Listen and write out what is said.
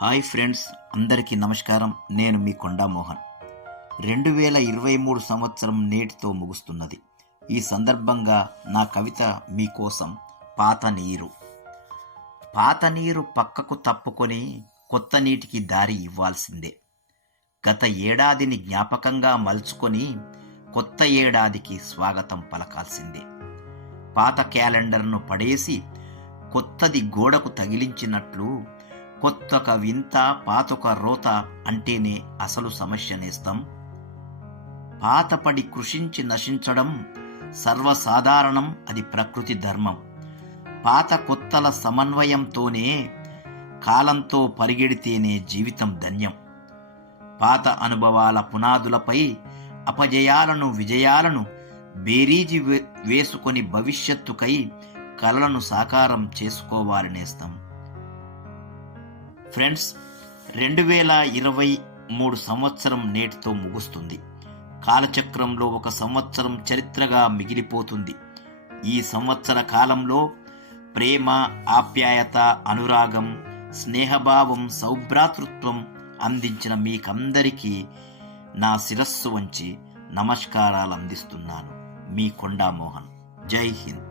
Hi friends, అందరికీ నమస్కారం. నేను మీ కొండా మోహన్. 2023 సంవత్సరం నేటితో ముగుస్తున్నది. ఈ సందర్భంగా నా కవిత మీకోసం. పాత నీరు. పాత నీరు పక్కకు తప్పుకొని కొత్త నీటికి దారి ఇవ్వాల్సిందే. గత ఏడాదిని జ్ఞాపకంగా మలుచుకొని కొత్త ఏడాదికి స్వాగతం పలకాల్సిందే. పాత క్యాలెండర్ను పడేసి కొత్తది గోడకు తగిలించినట్లు కొత్తొక వింత పాతొక రోత అంటేనే అసలు సమస్య నేస్తం. పాతపడి కృషించి నశించడం సర్వసాధారణం, అది ప్రకృతి ధర్మం. పాత కొత్తల సమన్వయంతోనే కాలంతో పరిగెడితేనే జీవితం ధన్యం. పాత అనుభవాల పునాదులపై అపజయాలను విజయాలను బేరీజి వేసుకొని భవిష్యత్తుకై కలలను సాకారం చేసుకోవాలి నేస్తం. ఫ్రెండ్స్, 2023 సంవత్సరం నేటితో ముగుస్తుంది. కాలచక్రంలో ఒక సంవత్సరం చరిత్రగా మిగిలిపోతుంది. ఈ సంవత్సర కాలంలో ప్రేమ, ఆప్యాయత, అనురాగం, స్నేహభావం, సౌభ్రాతృత్వం అందించిన మీకందరికీ నా శిరస్సు వంచి నమస్కారాలు అందిస్తున్నాను. మీ కొండా మోహన్. జై హింద్.